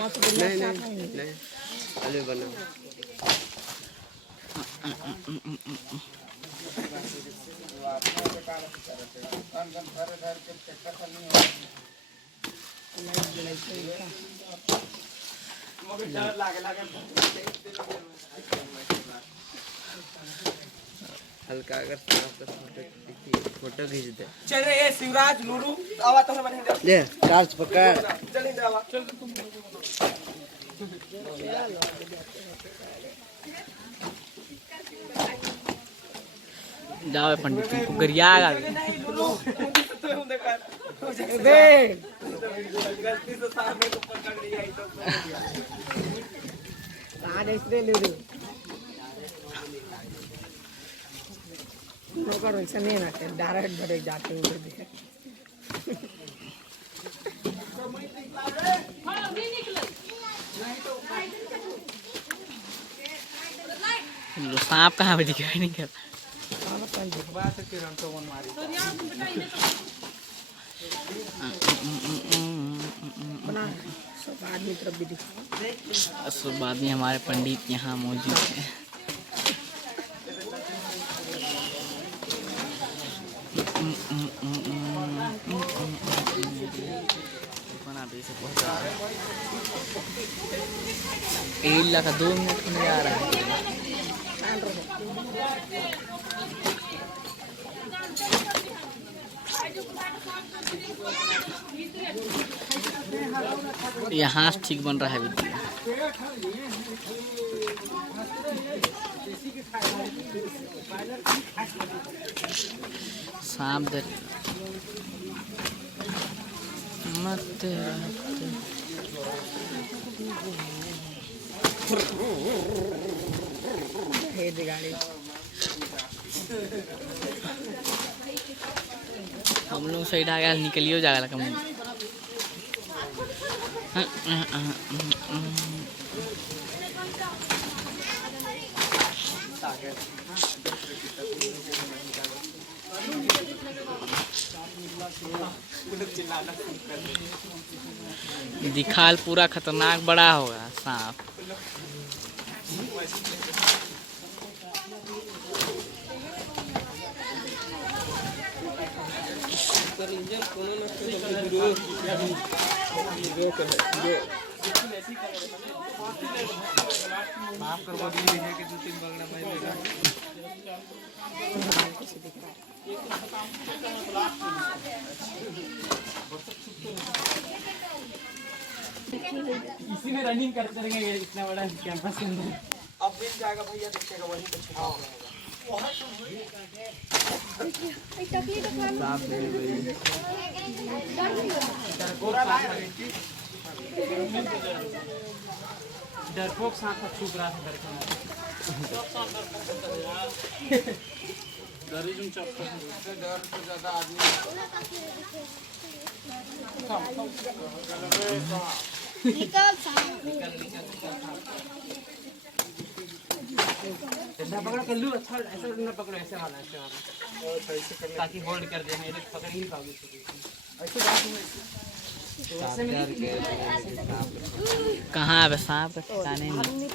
नहीं आलू बना हल्का अगर फोटो खींच दे। चल रे ये शिवराज लूलू आवा तो बने ले टार्च पकड़ चल इधर आवा चल तुम जाओ पंडित तुमको गरिया आ गया बे गलती से सामने को पकड़ लिया ये सब कहां इसरे लूलू नौकर वैसे नहीं ना डायरेक्ट भरे जाते उधर भी सांप कहाँ पे दिखाई नहीं कर सब आदमी तरफ भी दिखा सब आदमी हमारे पंडित यहाँ मौजूद हैं। एला का 2 मिनट में आ रहा है। यहाँ ठीक बन रहा है विद्या। सांप देख मत गाड़ी हम लोग साइड आ गया निकलियो जाएगा कम दिखाल पूरा खतरनाक बड़ा होगा सांप। माफ करवा दीजिए कि 2-3 बगड़ा मैं लेगा इसी में रनिंग करते रहेंगे इतना बड़ा कैंपस के अंदर। अब मिल जाएगा भैया देखिएगा वहीं पे छुपाओ डरपोक सांप का छुप रहा था डर से ज्यादा आदमी पकड़ कर लूं अच्छा ऐसा न पकड़ो ऐसे वाला ताकि होल्ड कर दे मेरे पकड़ ही नहीं पाओगे कहाँ है सांप ठिकाने नहीं।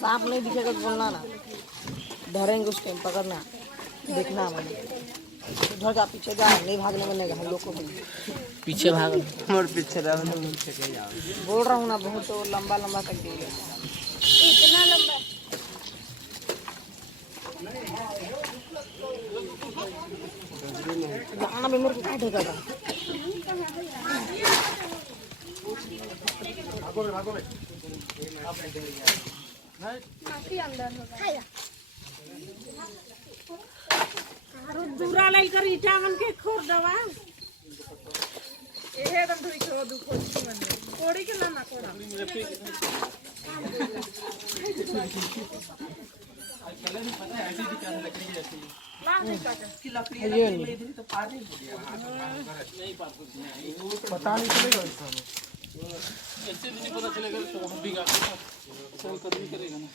सांप नहीं दिखेगा तो बोलना ना धरेंगे उस टाइम पकड़ना देखना मैंने उधर जा पीछे जा नहीं भागने बनेगा हम लोग को भी पीछे भाग और पीछे बोल रहा हूँ ना बहुत तो लंबा लंबा तक दे इतना लंबा जाना भी मेरे को क्या ठेका था काफी अंदर होगा दूरा लेकर ईटा मन के खोर दवा एहे दम थोड़ी खो दु खोजी मन कोड़ी के ना कोड़ा पहले नहीं पता है ऐसी दिखा लकड़ी की जैसी ना नहीं काका की लकड़ी ले दी तो पार नहीं हो गया नहीं पार कुछ नहीं पता नहीं चलेगा इंसान ऐसे भी नहीं पता चलेगा तो वहाँ भी गा कोई कदम करेगा ना।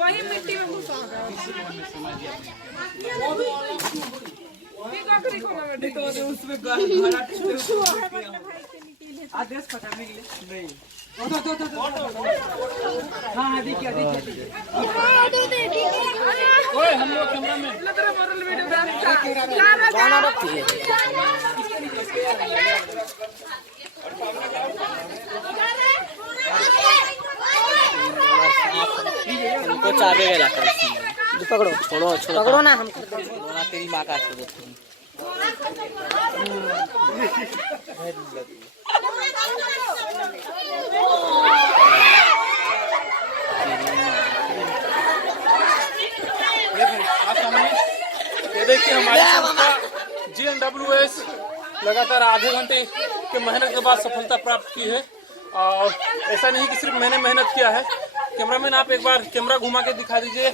वही मिट्टी में घुसा गया उसमें आदेश पकड़ने के लिए नहीं। हाँ हाँ देखिए ओए हम लोग कैमरा में हमको चाबे गया पकड़ो छोड़ो छोड़ो पकड़ो ना हम छोड़ो ना, तेरी माँ का छोड़ो। ये देखिए हमारी संस्था GNWS लगातार आधे घंटे के मेहनत के बाद सफलता प्राप्त की है। और ऐसा नहीं कि सिर्फ मैंने मेहनत किया है। कैमरामैन आप एक बार कैमरा घुमा के दिखा दीजिए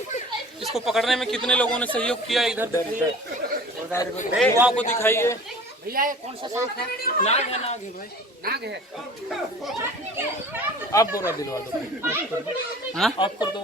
इसको पकड़ने में कितने लोगों ने सहयोग किया। इधर देखिए, युवाओं को दिखाइए। भैया ये कौन सा सांप है? नाग है भाई, नाग है। आप बोरा दिलवा दो। हाँ? आप कर दो।